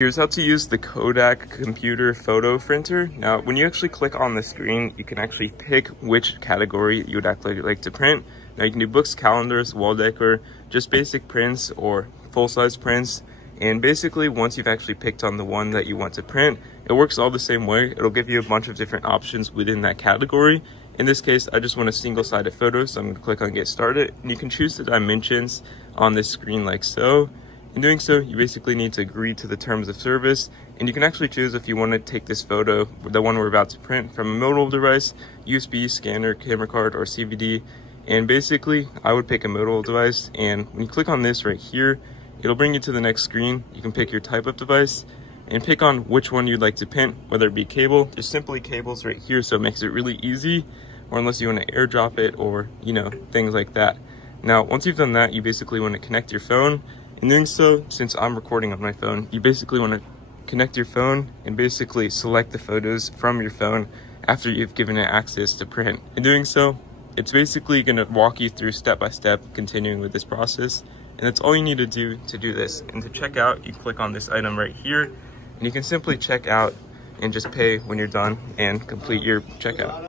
Here's how to use the Kodak computer photo printer. Now, when you actually click on the screen, you can actually pick which category you would actually like to print. Now, you can do books, calendars, wall decor, just basic prints or full-size prints. And basically, once you've actually picked on the one that you want to print, it works all the same way. It'll give you a bunch of different options within that category. In this case, I just want a single-sided photo, so I'm going to click on Get Started. And you can choose the dimensions on this screen like so. In doing so, you basically need to agree to the terms of service, and you can actually choose if you want to take this photo, the one we're about to print, from a mobile device, USB, scanner, camera card, or CVD. And basically, I would pick a mobile device, and when you click on this right here, it'll bring you to the next screen. You can pick your type of device and pick on which one you'd like to print, whether it be cable. There's simply cables right here, so it makes it really easy, or unless you want to airdrop it or, things like that. Now, once you've done that, you basically want to connect your phone. In doing so, since I'm recording on my phone, you basically want to connect your phone and basically select the photos from your phone after you've given it access to print. In doing so, it's basically going to walk you through step by step, continuing with this process. And that's all you need to do this. And to check out, you click on this item right here, and you can simply check out and just pay when you're done and complete your checkout.